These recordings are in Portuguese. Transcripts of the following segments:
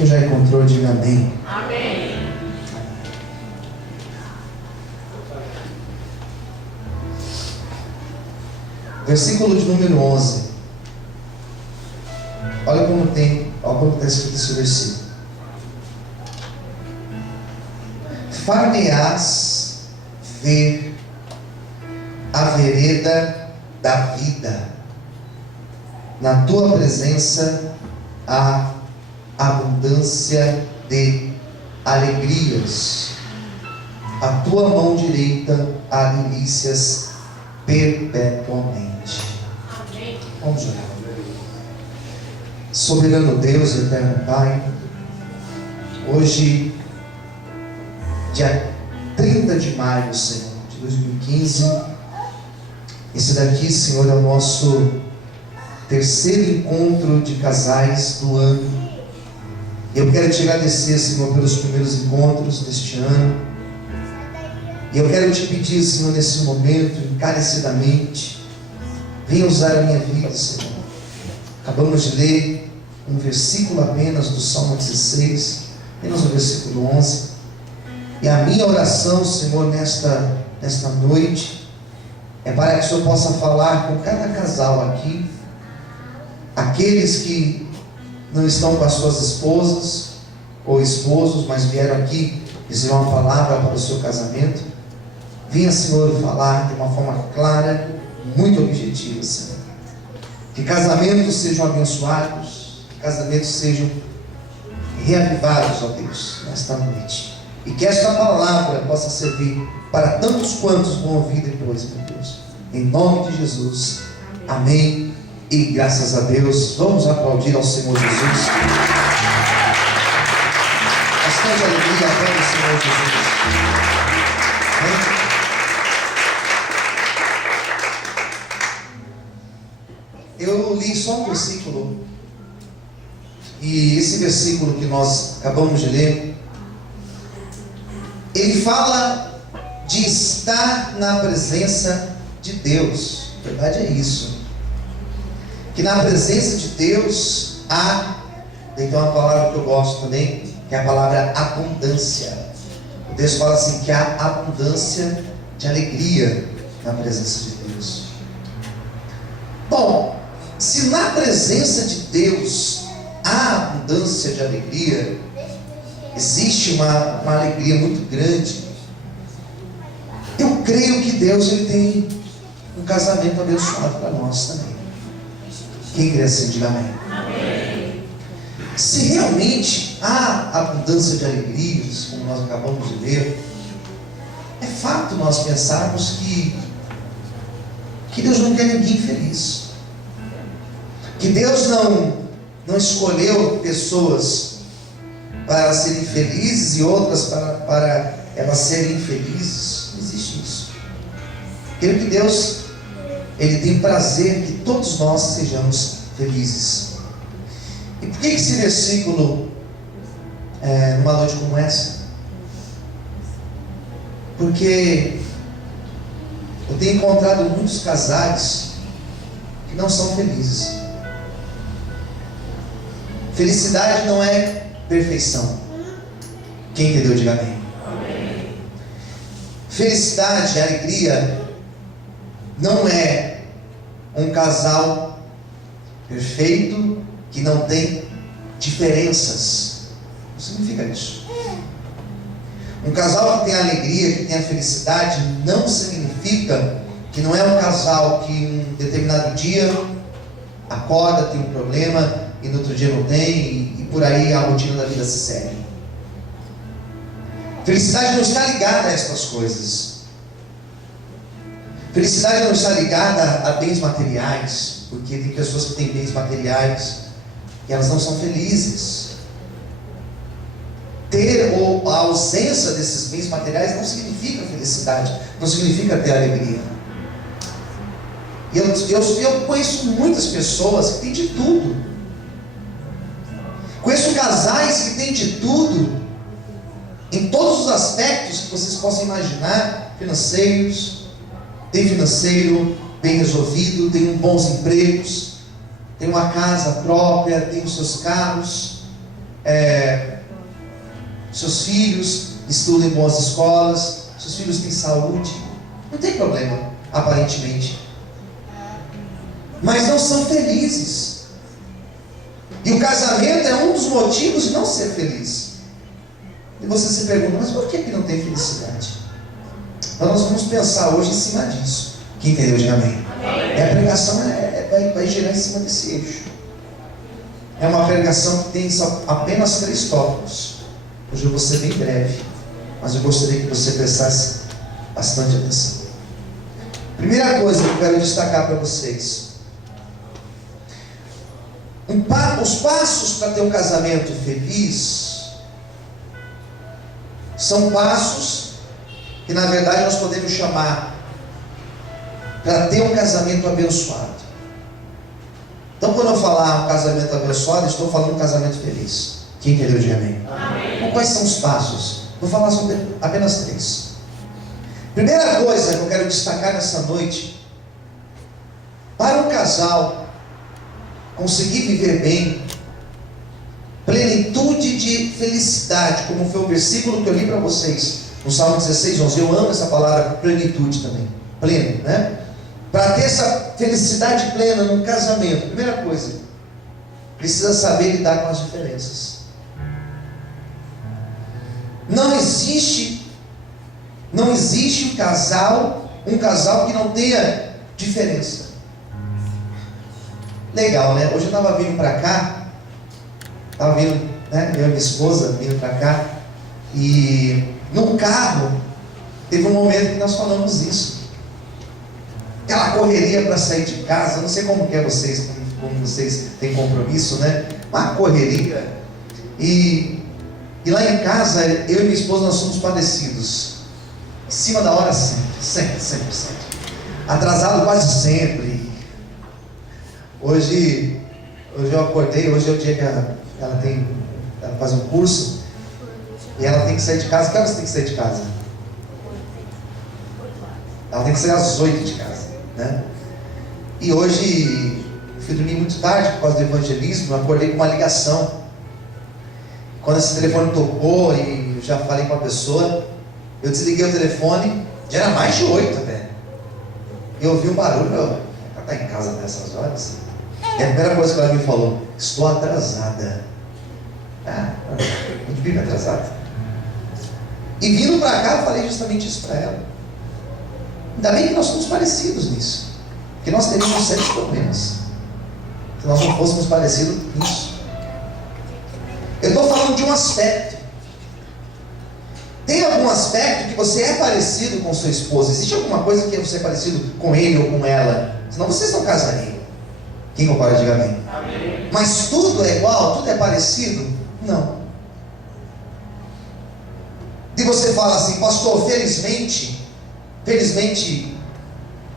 Quem já encontrou, diga amém. Amém. Versículo de número 11. Olha como está escrito esse versículo. Far-me-ás ver a vereda da vida, na tua presença há abundância de alegrias, a tua mão direita há delícias perpetuamente. Amém. Vamos orar. Soberano Deus, eterno Pai, hoje, dia 30 de maio, Senhor, de 2015, esse daqui, Senhor, é o nosso terceiro encontro de casais do ano. Eu quero te agradecer, Senhor, pelos primeiros encontros deste ano. E eu quero te pedir, Senhor, nesse momento, encarecidamente, venha usar a minha vida, Senhor. Acabamos de ler um versículo apenas do Salmo 16, apenas o versículo 11. E a minha oração, Senhor, nesta noite, é para que o Senhor possa falar com cada casal aqui, aqueles que não estão com as suas esposas ou esposos, mas vieram aqui dizer uma palavra para o seu casamento. Venha, Senhor, falar de uma forma clara, muito objetiva, Senhor. Que casamentos sejam abençoados, que casamentos sejam reavivados, ó Deus, nesta noite. E que esta palavra possa servir para tantos quantos vão ouvir depois, meu Deus. Em nome de Jesus. Amém. E graças a Deus, vamos aplaudir ao Senhor Jesus. Bastante alegria para o Senhor Jesus. Amém? Eu li só um versículo, e esse versículo que nós acabamos de ler, ele fala de estar na presença de Deus. A verdade é isso, que na presença de Deus há, então uma palavra que eu gosto também, que é a palavra abundância. O texto fala assim, que há abundância de alegria na presença de Deus. Bom, se na presença de Deus há abundância de alegria, existe uma alegria muito grande. Eu creio que Deus ele tem um casamento abençoado para nós também. Quem crê assim, diga amém. Amém. Se realmente há abundância de alegrias, como nós acabamos de ler, é fato nós pensarmos que Deus não quer ninguém feliz. Que Deus não escolheu pessoas para serem felizes e outras para elas serem infelizes. Não existe isso. Creio que Deus ele tem prazer que todos nós sejamos felizes. E por que esse versículo, numa noite como essa? Porque eu tenho encontrado muitos casais que não são felizes. Felicidade não é perfeição. Quem entendeu, diga amém. Amém. Felicidade, alegria, não é um casal perfeito que não tem diferenças. Não significa isso. Um casal que tem alegria, que tem a felicidade, não significa que não é um casal que em um determinado dia acorda, tem um problema e no outro dia não tem, e por aí a rotina da vida se segue. Felicidade não está ligada a estas coisas. Felicidade não está ligada a bens materiais, porque tem pessoas que têm bens materiais e elas não são felizes. Ter ou a ausência desses bens materiais não significa felicidade, não significa ter alegria. E eu conheço muitas pessoas que têm de tudo. Conheço casais que têm de tudo, em todos os aspectos que vocês possam imaginar, financeiros, tem financeiro bem resolvido, tem bons empregos, tem uma casa própria, tem os seus carros, seus filhos estudam em boas escolas, seus filhos têm saúde, não tem problema, aparentemente, mas não são felizes. E o casamento é um dos motivos de não ser feliz. E você se pergunta, mas por que não tem felicidade? Então nós vamos pensar hoje em cima disso. Quem entendeu, diga amém. E a pregação vai girar em cima desse eixo. É uma pregação que tem apenas 3 tópicos. Hoje eu vou ser bem breve, mas eu gostaria que você prestasse bastante atenção. Primeira coisa que eu quero destacar para vocês: os passos para ter um casamento feliz são passos que na verdade nós podemos chamar para ter um casamento abençoado. Então, quando eu falar um casamento abençoado, estou falando um casamento feliz. Quem entendeu, diga amém. Então, quais são os passos? Vou falar sobre apenas 3. Primeira coisa que eu quero destacar nessa noite: para um casal conseguir viver bem, plenitude de felicidade, como foi o versículo que eu li para vocês no Salmo 16:11. Eu amo essa palavra plenitude também, pleno, né? Para ter essa felicidade plena num casamento, primeira coisa, precisa saber lidar com as diferenças. Não existe um casal que não tenha diferença. Legal, né? Hoje eu estava vindo para cá, né? Eu e minha esposa vindo para cá, e no carro teve um momento que nós falamos isso. Aquela correria para sair de casa, não sei como que é vocês, como vocês têm compromisso, né? Uma correria. E lá em casa, eu e minha esposa, nós somos parecidos. Em cima da hora sempre. Atrasado quase sempre. Hoje eu acordei, hoje é o dia que ela faz um curso, e ela tem que sair de casa. Que horas tem que sair de casa? Ela tem que sair às 8 de casa, né? E hoje fui dormir muito tarde por causa do evangelismo. Eu acordei com uma ligação. Quando esse telefone tocou e eu já falei com a pessoa, eu desliguei o telefone, já era mais de 8 até. E eu ouvi um barulho. Ela está em casa nessas horas? E a primeira coisa que ela me falou: estou atrasada. Muito bem atrasada. E vindo para cá, eu falei justamente isso para ela. Ainda bem que nós somos parecidos nisso, porque nós teríamos sérios problemas se nós não fôssemos parecidos nisso. Eu estou falando de um aspecto. Tem algum aspecto que você é parecido com sua esposa? Existe alguma coisa que você é parecido com ele ou com ela? Senão vocês não casariam. Quem concorda, diga amém. Amém. Mas tudo é igual? Tudo é parecido? Não. E você fala assim: pastor, felizmente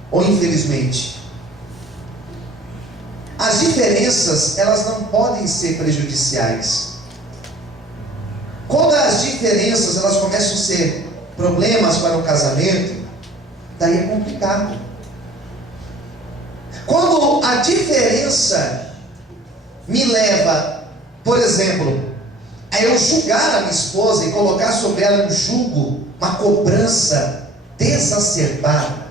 ou infelizmente, as diferenças, elas não podem ser prejudiciais. Quando as diferenças elas começam a ser problemas para o casamento, daí é complicado. Quando a diferença me leva, por exemplo, a eu julgar a minha esposa e colocar sobre ela um jugo, uma cobrança desacerbada.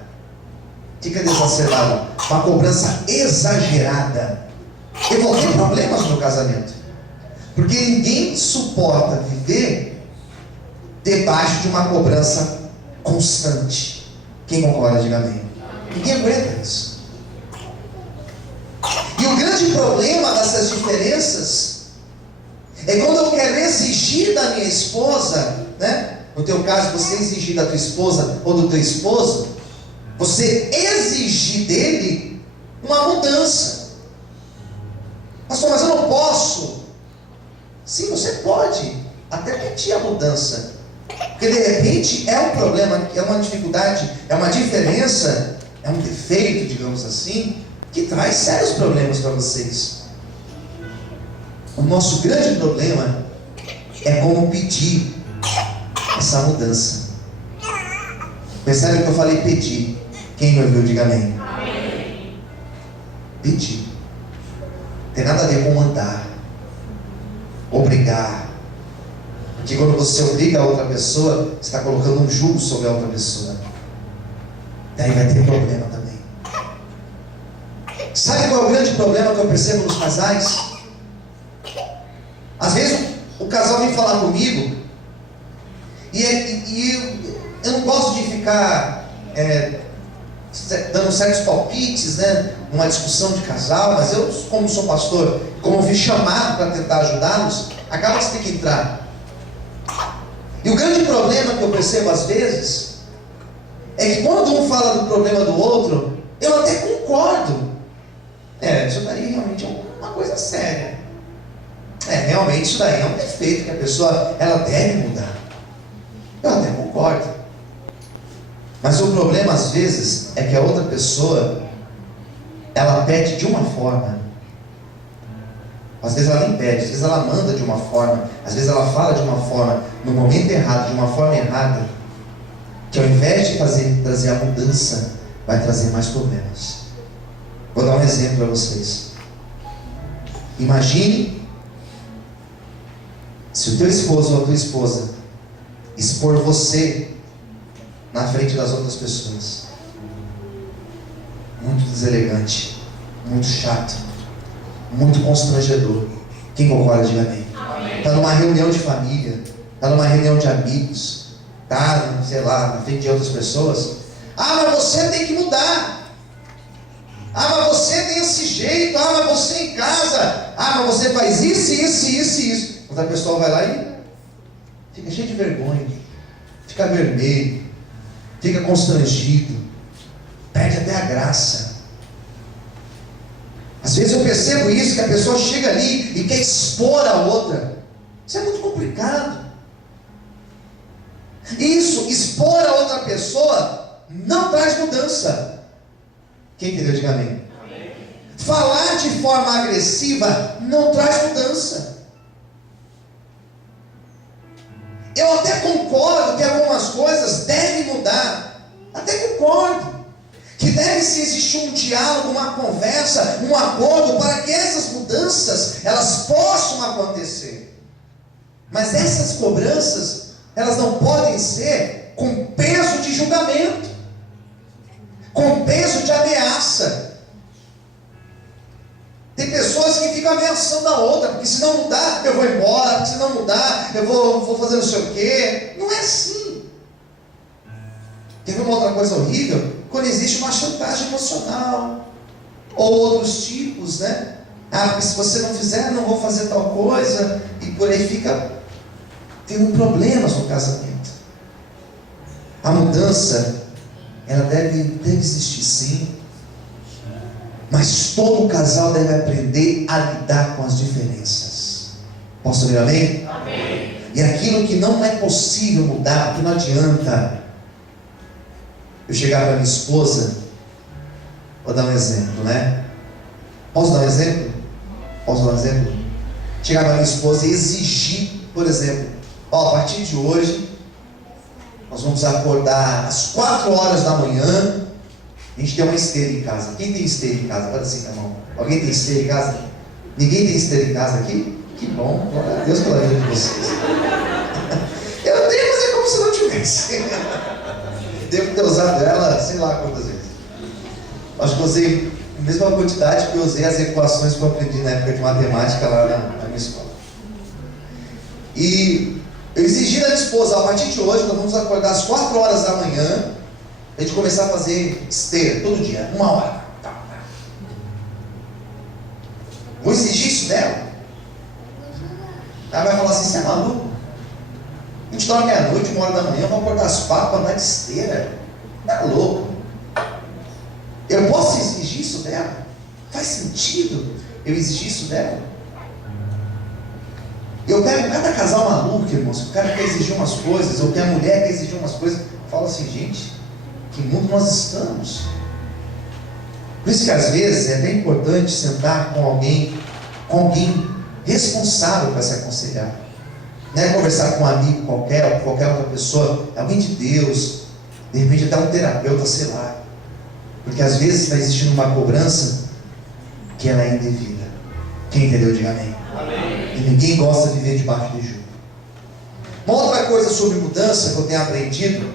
O que é desacerbado? Uma cobrança exagerada. Eu vou ter problemas no casamento, porque ninguém suporta viver debaixo de uma cobrança constante. Quem concorda, diga amém. Ninguém aguenta isso. E o grande problema dessas diferenças é quando eu quero exigir da minha esposa, né? No teu caso, você exigir da tua esposa ou do teu esposo, você exigir dele uma mudança. Pastor, mas eu não posso. Sim, você pode até pedir a mudança, porque de repente é um problema, é uma dificuldade, é uma diferença, é um defeito, digamos assim, que traz sérios problemas para vocês. O nosso grande problema é como pedir essa mudança. Percebe que eu falei pedir? Quem me ouviu, diga amém. Amém. Pedir tem nada a ver com mandar. obrigar. Porque quando você obriga a outra pessoa, você está colocando um jugo sobre a outra pessoa. Daí vai ter problema também. Sabe qual é o grande problema que eu percebo nos casais? Às vezes o casal vem falar comigo e eu não gosto de ficar dando certos palpites, né, numa discussão de casal, mas eu, como sou pastor, como fui chamado para tentar ajudá-los, acaba que você tem que entrar. E o grande problema que eu percebo às vezes é que quando um fala do problema do outro, eu até concordo. Isso daí realmente é uma coisa séria. Realmente isso daí é um defeito que a pessoa ela deve mudar. Eu até concordo. Mas o problema às vezes é que a outra pessoa ela pede de uma forma. Às vezes ela nem pede, às vezes ela manda de uma forma, às vezes ela fala de uma forma, no momento errado, de uma forma errada, que ao invés de trazer a mudança, vai trazer mais problemas. Vou dar um exemplo para vocês. Imagine se o teu esposo ou a tua esposa expor você na frente das outras pessoas. Muito deselegante, muito chato, muito constrangedor. Quem concorda, diga amém. Está numa reunião de família, está numa reunião de amigos, está, sei lá, na frente de outras pessoas. Mas você tem que mudar. Mas você tem esse jeito. Mas você em casa. Mas você faz isso. Outra pessoa vai lá e fica cheio de vergonha, fica vermelho, fica constrangido, perde até a graça. Às vezes eu percebo isso, que a pessoa chega ali e quer expor a outra. Isso é muito complicado. Isso, expor a outra pessoa, não traz mudança. Quem entendeu, diga amém. Falar de forma agressiva não traz mudança. Eu até concordo que algumas coisas devem mudar. Até concordo. Que deve-se existir um diálogo, uma conversa, um acordo para que essas mudanças, elas possam acontecer. Mas essas cobranças, elas não podem ser com peso de julgamento, com peso de ameaça. Tem pessoas que ficam ameaçando a outra, porque se não mudar, eu vou embora, porque se não mudar, eu vou fazer não sei o quê. Não é assim. Quer ver uma outra coisa horrível? Quando existe uma chantagem emocional, ou outros tipos, né? Porque se você não fizer, eu não vou fazer tal coisa, e por aí fica tendo problemas no casamento. A mudança, ela deve existir sim, mas todo casal deve aprender a lidar com as diferenças. Posso ouvir amém? Amém. E aquilo que não é possível mudar, porque não adianta eu chegar para minha esposa, vou dar um exemplo, né? Posso dar um exemplo? Chegar para minha esposa e exigir, por exemplo, a partir de hoje, nós vamos acordar às 4 horas da manhã. A gente tem uma esteira em casa. Quem tem esteira em casa? Bota assim na mão. Alguém tem esteira em casa? Ninguém tem esteira em casa aqui? Que bom, glória a Deus pela vida de vocês. Eu tenho, mas é como se não tivesse. Devo ter usado ela, sei lá quantas vezes. Acho que eu usei a mesma quantidade que eu usei as equações que eu aprendi na época de matemática lá na minha escola. E eu exigi da minha esposa, a partir de hoje nós vamos acordar às 4 horas da manhã, a gente começar a fazer esteira todo dia, 1 hora. Vou exigir isso dela. Ela vai falar assim: você é maluco? A gente dorme meia-noite, 1 hora da manhã, vamos acordar às 4 para andar de esteira. Tá louco? Eu posso exigir isso dela? Faz sentido eu exigir isso dela? Eu pego cada casal maluco, irmãos, que o cara quer exigir umas coisas, ou que a mulher quer exigir umas coisas. Eu falo assim: gente, que mundo nós estamos? Por isso que às vezes é até importante sentar com alguém responsável para se aconselhar. Não é conversar com um amigo qualquer, ou qualquer outra pessoa, alguém de Deus, de repente até um terapeuta, sei lá. Porque às vezes está existindo uma cobrança que ela é indevida. Quem entendeu, diga amém. Amém. E ninguém gosta de viver debaixo de jugo. Uma outra coisa sobre mudança que eu tenho aprendido,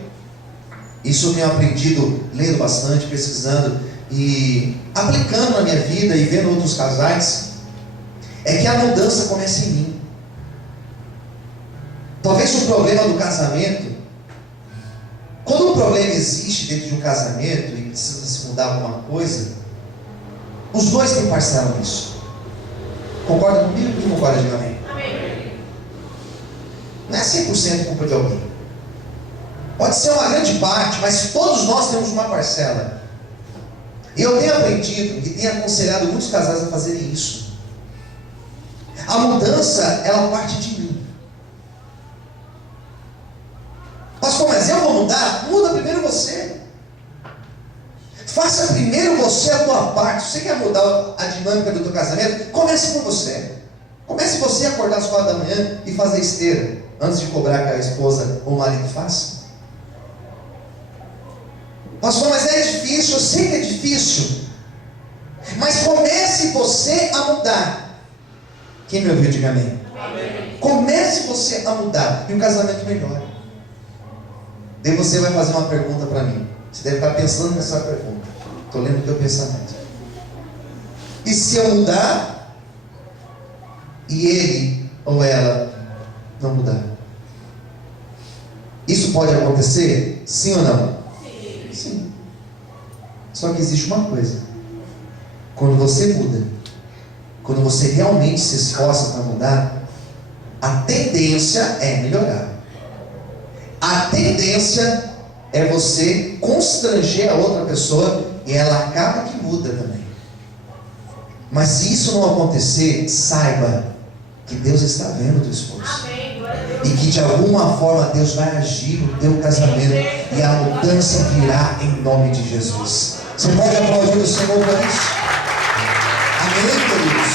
isso eu tenho aprendido lendo bastante, pesquisando e aplicando na minha vida e vendo outros casais, é que a mudança começa em mim. Talvez o problema do casamento, quando um problema existe dentro de um casamento e precisa se mudar alguma coisa, os dois têm parcela nisso. Concorda comigo? Quem concorda, diga amém. Amém. Não é 100% culpa de alguém. Pode ser uma grande parte, mas todos nós temos uma parcela. E eu tenho aprendido e tenho aconselhado muitos casais a fazerem isso. A mudança, ela parte de mim. Mas eu vou mudar? Muda primeiro você. Faça primeiro você a tua parte. Se você quer mudar a dinâmica do teu casamento, comece por você. Comece você a acordar às 4 da manhã e fazer esteira, antes de cobrar que a esposa ou o marido faça. Pastor, mas é difícil, eu sei que é difícil. Mas comece você a mudar. Quem me ouviu, diga amém. Amém. Comece você a mudar e o casamento melhora. Daí você vai fazer uma pergunta para mim. Você deve estar pensando nessa pergunta. Estou lendo o teu pensamento. E se eu mudar e ele ou ela não mudar? Isso pode acontecer? Sim ou não? Sim. Sim. Só que existe uma coisa. Quando você muda, quando você realmente se esforça para mudar, a tendência é melhorar. A tendência é você constranger a outra pessoa e ela acaba que muda também. Mas se isso não acontecer, saiba que Deus está vendo o teu esforço. Amém. Glória a Deus. E que de alguma forma Deus vai agir no teu casamento e a mudança virá em nome de Jesus. Você pode aplaudir o Senhor por isso? Amém, queridos?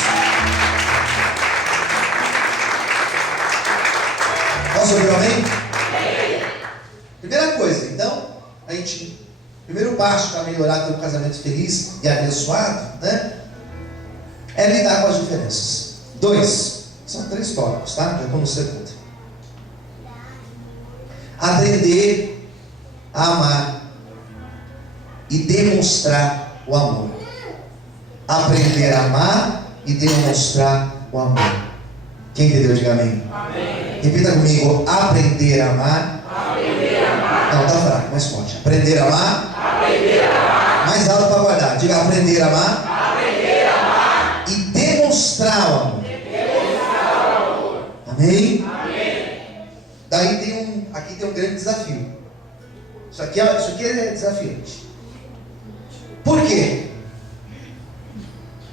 Posso ouvir um amém? Primeira coisa, então, primeiro passo para melhorar ter um casamento feliz e abençoado, né? É lidar com as diferenças. 2, são 3 tópicos, tá? Já estou no segundo. Aprender a amar e demonstrar o amor. Aprender a amar e demonstrar o amor. Quem entendeu, diga amém. Amém. Repita comigo: aprender a amar. Aprender a amar. Não, tá fraco, mais forte. Aprender a amar. Aprender a amar. Mais alto para guardar. Diga: aprender a amar. Aprender a amar. E demonstrar o amor. Demonstrar o amor. Amém? Amém. Daí aqui tem um grande desafio. Isso aqui é desafiante. Por quê?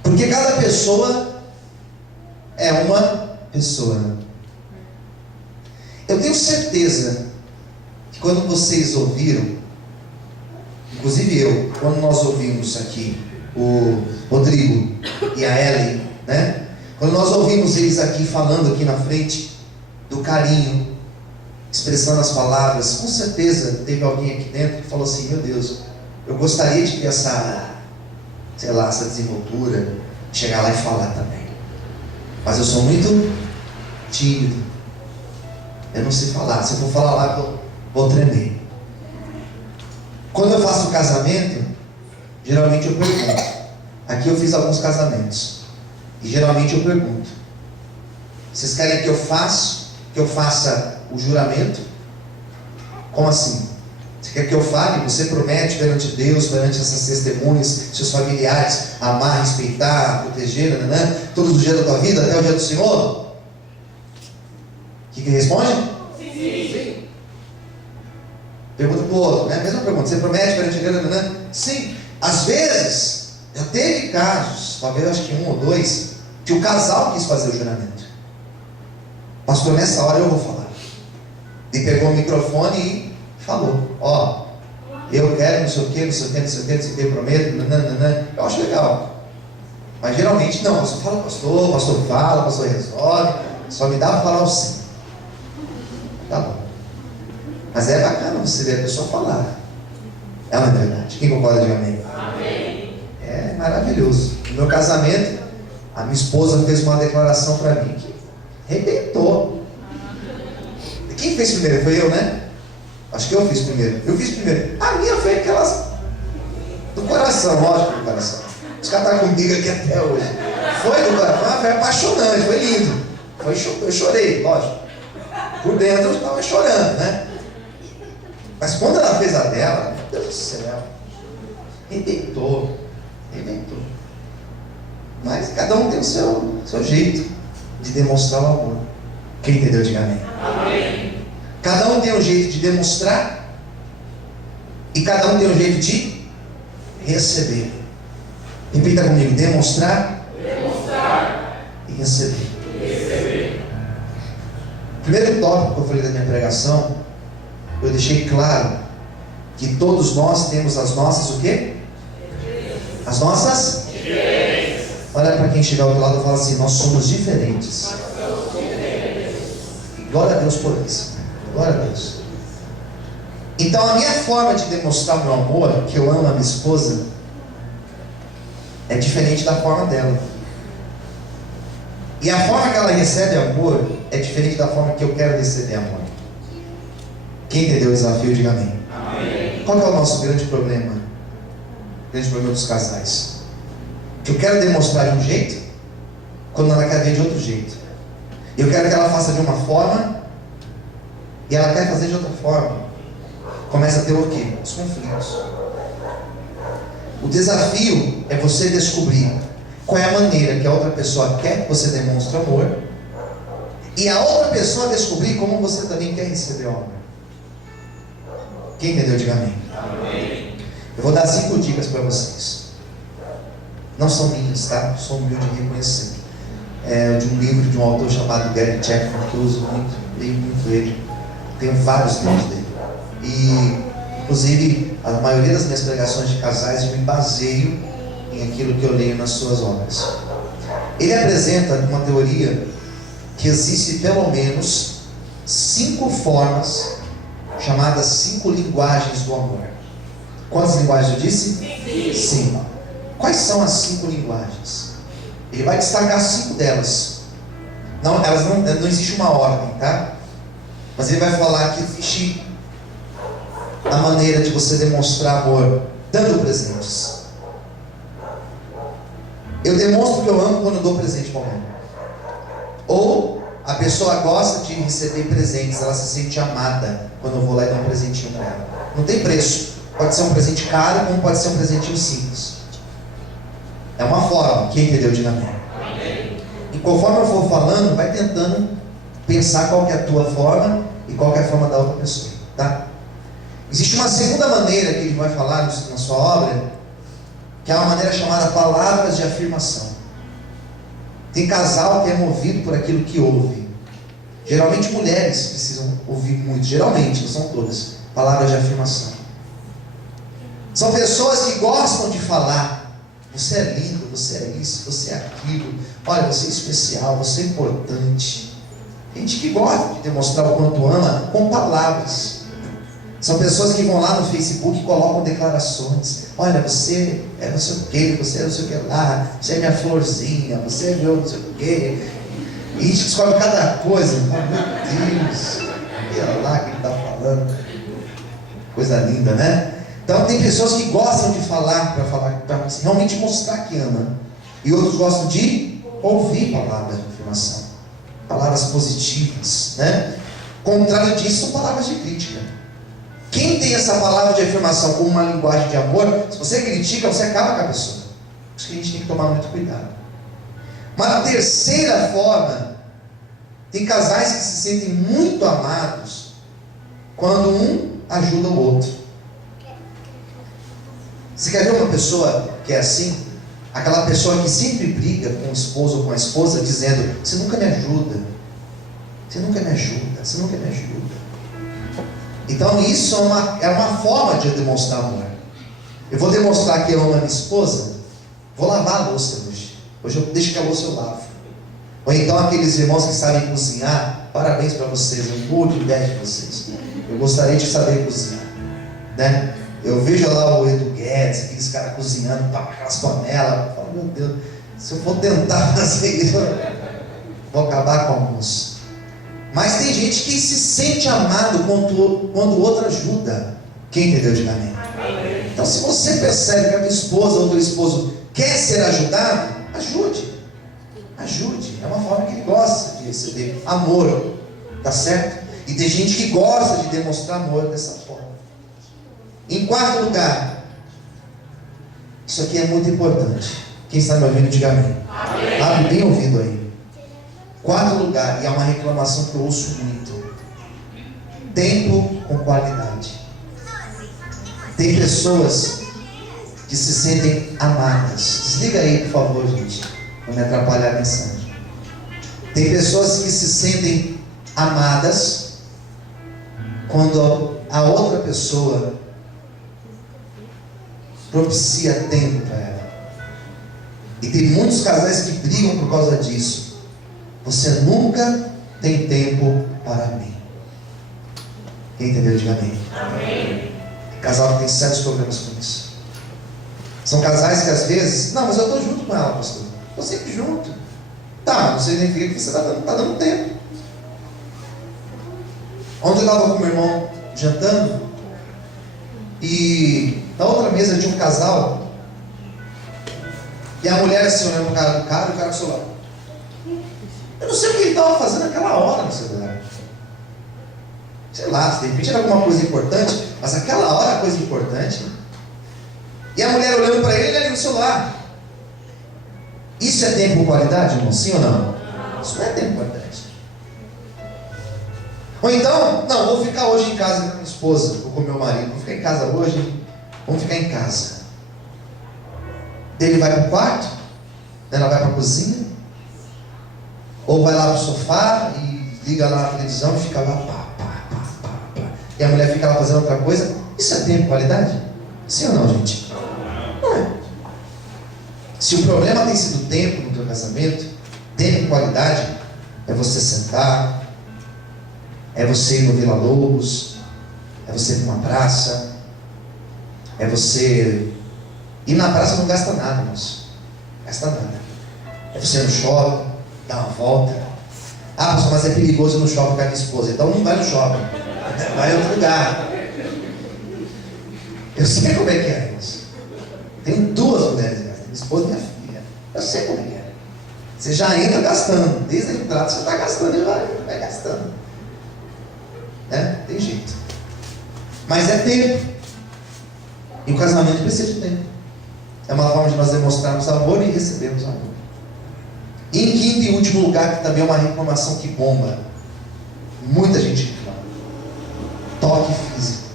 Porque cada pessoa é uma pessoa. Eu tenho certeza que quando vocês ouviram, inclusive eu, quando nós ouvimos aqui o Rodrigo e a Ellen, né? Quando nós ouvimos eles aqui falando aqui na frente do carinho, expressando as palavras, com certeza teve alguém aqui dentro que falou assim: meu Deus, eu gostaria de ter essa desenvoltura, chegar lá e falar também. Mas eu sou muito tímido. Eu não sei falar. Se eu for falar lá, eu vou tremer. Quando eu faço casamento, geralmente eu pergunto. Aqui eu fiz alguns casamentos. E geralmente eu pergunto: vocês querem que eu faça o juramento? Como assim? Você quer que eu fale? Você promete perante Deus, perante essas testemunhas, seus familiares, amar, respeitar, proteger, todos os dias da tua vida, até o dia do Senhor? O que responde? Sim. Pergunta para o outro, né? Mesma pergunta: você promete perante Deus? Sim. Às vezes, já teve casos, talvez acho que 1 ou 2, que o casal quis fazer o juramento. Pastor, nessa hora eu vou falar. E pegou o microfone e falou: ó, eu quero não sei o que, prometo, eu acho legal. Mas geralmente não, pastor fala, pastor fala, pastor resolve, só me dá para falar o sim. Tá bom. Mas é bacana você ver a pessoa falar. É uma verdade. Quem concorda, diga amém. Amém. É maravilhoso. No meu casamento, A minha esposa fez uma declaração para mim que arrebentou. Quem fez primeiro? Foi eu, né? Acho que eu fiz primeiro. Eu fiz primeiro. A minha foi aquelas do coração, lógico, do coração. Os caras estão comigo aqui até hoje. Foi do coração, foi apaixonante, foi lindo. Eu chorei, lógico. Por dentro eu estava chorando, né? Mas quando ela fez a dela, meu Deus do céu, arrebentou. Mas cada um tem o seu jeito de demonstrar o amor. Quem entendeu, diga amém. Amém. Cada um tem um jeito de demonstrar e cada um tem um jeito de receber. Repita comigo: demonstrar e receber. Primeiro tópico que eu falei da minha pregação, eu deixei claro que todos nós temos as nossas o quê? As nossas? Olha para quem chegar ao outro lado e fala assim: nós somos diferentes. Glória a Deus por isso. Glória a Deus. Então a minha forma de demonstrar o meu amor, que eu amo a minha esposa, é diferente da forma dela. E a forma que ela recebe amor é diferente da forma que eu quero receber amor. Quem entendeu o desafio, diga amém. Amém. Qual é o nosso grande problema? O grande problema dos casais. Que eu quero demonstrar de um jeito, quando ela quer ver de outro jeito. Eu quero que ela faça de uma forma, e ela quer fazer de outra forma. Começa a ter o quê? Os conflitos. O desafio é você descobrir qual é a maneira que a outra pessoa quer que você demonstre amor, e a outra pessoa descobrir como você também quer receber o amor. Quem entendeu, diga amém. Amém. Eu vou dar 5 dicas para vocês. Não são minhas, tá? Sou humilde de reconhecer. É de um livro de um autor chamado Gary Chapman, que eu uso muito, leio muito ele. Tenho vários livros dele. E, inclusive, a maioria das minhas pregações de casais eu me baseio em aquilo que eu leio nas suas obras. Ele apresenta uma teoria que existe pelo menos 5 formas, chamadas 5 linguagens do amor. Quantas linguagens eu disse? 5. Quais são as 5 linguagens? Ele vai destacar 5 delas. Não existe uma ordem, tá? Mas ele vai falar que existe a maneira de você demonstrar amor dando presentes. Eu demonstro que eu amo quando eu dou presente para alguém. Ou a pessoa gosta de receber presentes, ela se sente amada quando eu vou lá e dou um presentinho para ela. Não tem preço. Pode ser um presente caro, como pode ser um presentinho simples. É uma forma. Quem entendeu, diga amém. E conforme eu for falando, vai tentando pensar qual que é a tua forma e qual que é a forma da outra pessoa, tá? Existe uma segunda maneira que ele vai falar na sua obra, que é uma maneira chamada palavras de afirmação. Tem casal que é movido por aquilo que ouve. Geralmente mulheres precisam ouvir muito, geralmente, não são todas, palavras de afirmação. São pessoas que gostam de falar: você é lindo, você é isso, você é aquilo, olha, você é especial, você é importante. Gente que gosta de demonstrar o quanto ama com palavras. São pessoas que vão lá no Facebook e colocam declarações: olha, você é não sei o que, você é não sei o que lá, você é minha florzinha, você é meu não sei o que. E a gente descobre cada coisa. Oh, meu Deus, olha lá que ele está falando. Coisa linda, né? Então tem pessoas que gostam de falar, para realmente mostrar que ama. E outros gostam de ouvir palavras de afirmação, palavras positivas, né? Contrário disso são palavras de crítica. Quem tem essa palavra de afirmação como uma linguagem de amor, se você critica, você acaba com a pessoa. Por isso que a gente tem que tomar muito cuidado. Mas a terceira forma, tem casais que se sentem muito amados quando um ajuda o outro. Você quer ver uma pessoa que é assim? Aquela pessoa que sempre briga com o esposo ou com a esposa, dizendo: você nunca me ajuda, você nunca me ajuda, você nunca me ajuda. Então isso é uma forma de eu demonstrar amor. Eu vou demonstrar que eu amo a minha esposa, vou lavar a louça hoje. Hoje eu deixo que a louça eu lavo. Ou então aqueles irmãos que sabem cozinhar, parabéns para vocês, eu morro de inveja de vocês. Eu gostaria de saber cozinhar, né? Eu vejo lá o Edu Guedes, aqueles caras cozinhando, aquelas panelas, eu falo: meu Deus, Se eu for tentar fazer isso, vou acabar com alguns. Mas tem gente que se sente amado quando o outro ajuda. Quem entendeu? Diga amém. Então, se você percebe que a tua esposa ou teu esposo quer ser ajudado, ajude. Ajude. É uma forma que ele gosta de receber amor. Tá certo? E tem gente que gosta de demonstrar amor dessa forma. Em quarto lugar, isso aqui é muito importante. Quem está me ouvindo, diga amém. Amém. Abre bem ouvido aí. Quarto lugar, e é uma reclamação que eu ouço muito: tempo com qualidade. Tem pessoas que se sentem amadas. Desliga aí, por favor, gente, para me atrapalhar a mensagem. Tem pessoas que se sentem amadas quando a outra pessoa propicia tempo para ela. E tem muitos casais que brigam por causa disso. Você nunca tem tempo para mim. Quem entendeu? Diga amém. Amém. Casal que tem sérios problemas com isso. São casais que às vezes, não, mas eu estou junto com ela, pastor. Estou sempre junto. Tá, não significa que você está dando tempo. Ontem eu estava com meu irmão jantando, e na outra mesa tinha um casal, e a mulher assim olhando para o cara e o cara no celular. Eu não sei o que ele estava fazendo naquela hora no celular. Sei lá, de repente era alguma coisa importante, mas aquela hora a coisa importante. E a mulher olhando para ele ali no celular. Isso é tempo com qualidade, irmão? Sim ou não? Isso não é tempo com qualidade. Ou então, não, vou ficar hoje em casa com a minha esposa, ou com o meu marido. Vou ficar em casa hoje, vamos ficar em casa. Ele vai para o quarto, ela vai para a cozinha, ou vai lá para o sofá e liga lá a televisão e fica lá, pá. E a mulher fica lá fazendo outra coisa. Isso é tempo, qualidade? Sim ou não, gente? Não é. Se o problema tem sido tempo no teu casamento, tempo, qualidade, é você sentar, é você ir no Vila Lobos, é você ir para uma praça, é você ir na praça. Não gasta nada, moço. Gasta nada. É você ir no shopping, dar uma volta. Ah, pastor, mas é perigoso ir no shopping com a minha esposa. Então não vai no shopping, vai em outro lugar. Eu sei como é que é, moço. Tenho duas mulheres, minha esposa e minha filha. Eu sei como é que é. Você já entra gastando. Desde a entrada você está gastando e vai gastando. Né? Tem jeito. Mas é tempo. E o casamento precisa de tempo. É uma forma de nós demonstrarmos amor e recebermos amor. E em quinto e último lugar, que também é uma reclamação que bomba. Muita gente reclama. Toque físico.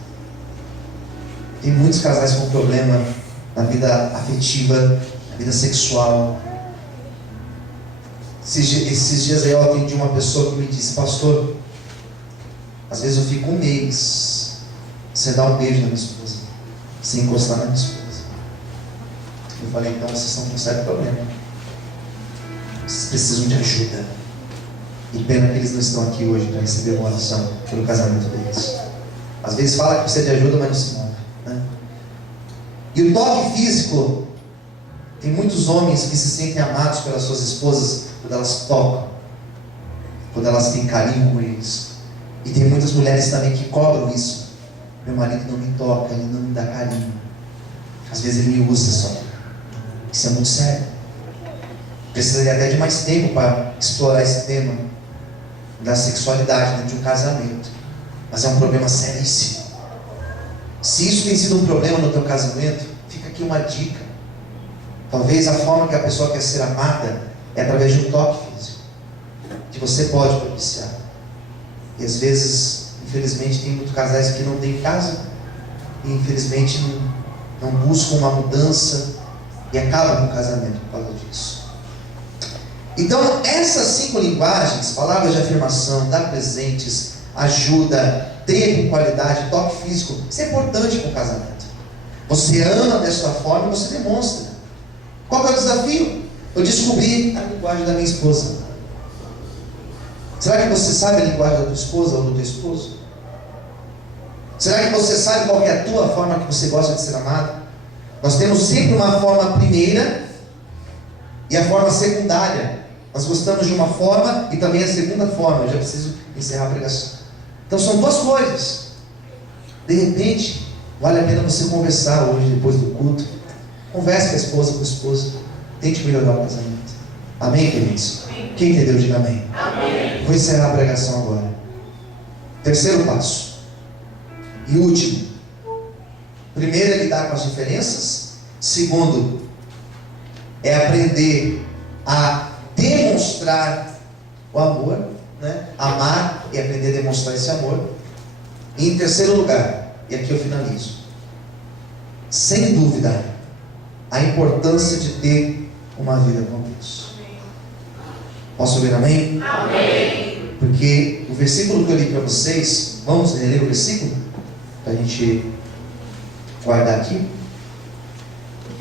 Tem muitos casais com problema na vida afetiva, na vida sexual. Esses dias aí eu atendi uma pessoa que me disse: pastor, às vezes eu fico um mês sem dar um beijo na minha esposa, sem encostar na minha esposa. Eu falei: então vocês estão com um sério problema. Vocês precisam de ajuda. E pena que eles não estão aqui hoje para receber uma oração pelo casamento deles. Às vezes fala que precisa de ajuda, mas não se move, né? E o toque físico, tem muitos homens que se sentem amados pelas suas esposas quando elas tocam, quando elas têm carinho com eles. E tem muitas mulheres também que cobram isso. Meu marido não me toca, ele não me dá carinho. Às vezes ele me usa só. Isso é muito sério. Precisaria até de mais tempo para explorar esse tema da sexualidade dentro de um casamento. Mas é um problema seríssimo. Se isso tem sido um problema no teu casamento, fica aqui uma dica. Talvez a forma que a pessoa quer ser amada é através de um toque físico, que você pode propiciar. E às vezes, infelizmente, tem muitos casais que não têm casa e infelizmente não buscam uma mudança e acabam com o casamento por causa disso. Então, essas 5 linguagens, palavras de afirmação, dar presentes, ajuda, tempo, qualidade, toque físico, isso é importante para o casamento. Você ama desta forma e você demonstra. Qual é o desafio? Eu descobri a linguagem da minha esposa. Será que você sabe a linguagem da tua esposa ou do teu esposo? Será que você sabe qual é a tua forma que você gosta de ser amado? Nós temos sempre uma forma primeira E a forma secundária, nós gostamos de uma forma e também a segunda forma. Eu já preciso encerrar a pregação. Então são duas coisas. De repente, vale a pena você conversar hoje, depois do culto. Converse com a esposa, com o esposo. Tente melhorar o casamento. Amém, queridos? Quem entendeu, diga amém. Amém. Vou encerrar a pregação agora. Terceiro passo. E último. Primeiro é lidar com as diferenças. Segundo, é aprender a demonstrar o amor, né? Amar e aprender a demonstrar esse amor. E em terceiro lugar, e aqui eu finalizo, sem dúvida, a importância de ter uma vida com Deus. Posso ouvir amém? Amém. Porque o versículo que eu li para vocês, vamos ler o versículo? Para a gente guardar aqui.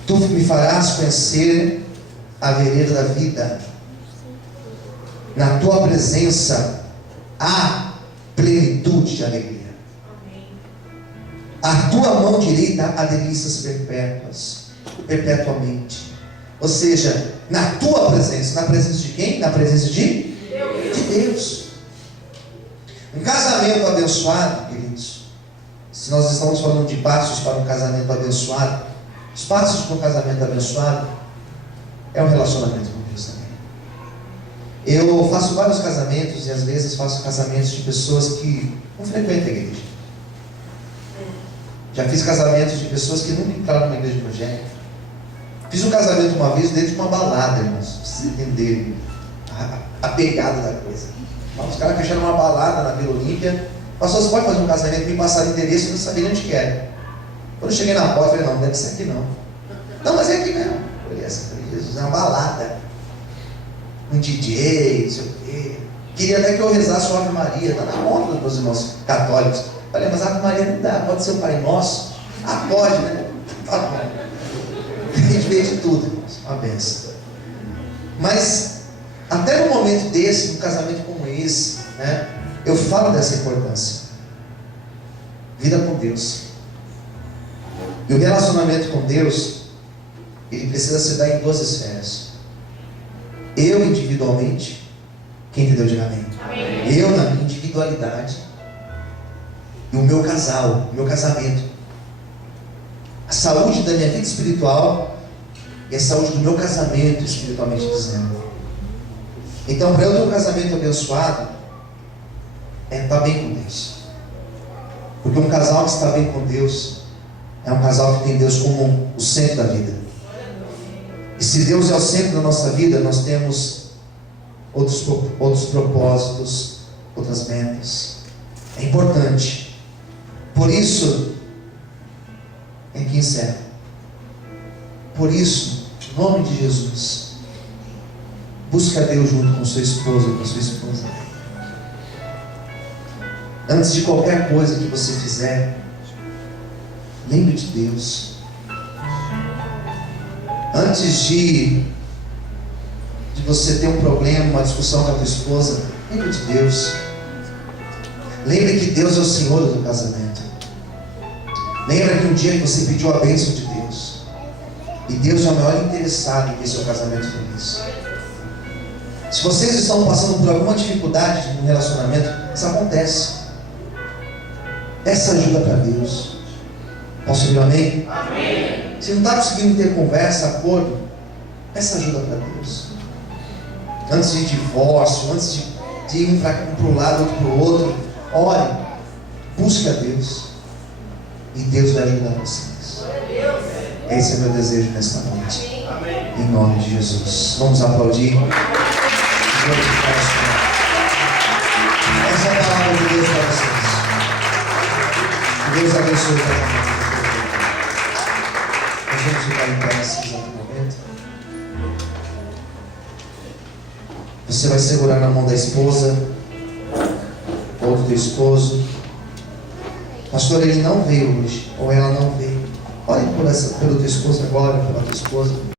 Tu me farás conhecer a vereda da vida. Na tua presença há plenitude de alegria. A tua mão direita há delícias perpétuas, perpetuamente. Ou seja, na tua presença. Na presença de quem? Na presença de Deus. De Deus. Um casamento abençoado, queridos. Se nós estamos falando de passos para um casamento abençoado, os passos para um casamento abençoado é um relacionamento com Deus também. Eu faço vários casamentos e às vezes faço casamentos de pessoas que não frequentam a igreja. Já fiz casamentos de pessoas que nunca entraram numa igreja evangélica. Fiz um casamento uma vez dentro de uma balada, irmãos, para vocês entenderem a pegada da coisa. Os caras fecharam uma balada na Vila Olímpia. Pastor, você pode fazer um casamento, me passar endereço, eu não sabia onde que era. Quando eu cheguei na porta, eu falei, não deve ser aqui não. Não, mas é aqui mesmo. Eu falei, Jesus, é uma balada. Um DJ, não sei o quê. Queria até que eu rezasse o Ave Maria, está na onda dos irmãos católicos. Eu falei, mas Ave Maria não dá, pode ser o Pai Nosso? Ah, pode, né? Tá bom. A gente vê de tudo, irmãos, uma benção. Mas, até num momento desse, num casamento como esse, né, eu falo dessa importância. Vida com Deus. E o relacionamento com Deus, ele precisa se dar em duas esferas. Eu individualmente, quem entendeu, diga amém. Amém. Eu na minha individualidade, e o meu casal, o meu casamento. A saúde da minha vida espiritual e a saúde do meu casamento, espiritualmente dizendo. Então, para eu ter um casamento abençoado, é estar bem com Deus. Porque um casal que está bem com Deus é um casal que tem Deus como o centro da vida. E se Deus é o centro da nossa vida, nós temos outros propósitos, outras metas. É importante. Por isso, é que encerra. Por isso, em nome de Jesus, busca Deus junto com seu esposo ou com sua esposa. Antes de qualquer coisa que você fizer, lembre de Deus. Antes de você ter um problema, uma discussão com a tua esposa, lembre de Deus. Lembre que Deus é o Senhor do casamento. Lembra que um dia que você pediu a bênção de Deus, e Deus é o maior interessado em ter seu casamento feliz. Se vocês estão passando por alguma dificuldade no relacionamento, isso acontece. Peça ajuda para Deus. Posso ouvir amém? Amém. Se não está conseguindo ter conversa, acordo, peça ajuda para Deus. Antes de divórcio, antes de ir um para um lado, outro para o outro, ore, busque a Deus, e Deus vai ajudar vocês. Esse é meu desejo nesta noite. Amém. Em nome de Jesus. Vamos aplaudir. Essa é a palavra de Deus para vocês. Que Deus abençoe cada um. Nós vamos ficar em pé nesse exato momento. Você vai segurar na mão da esposa ou do teu esposo. Pastor, ele não veio hoje, ou ela não veio. Ore pelo teu esposo agora, pela tua esposa.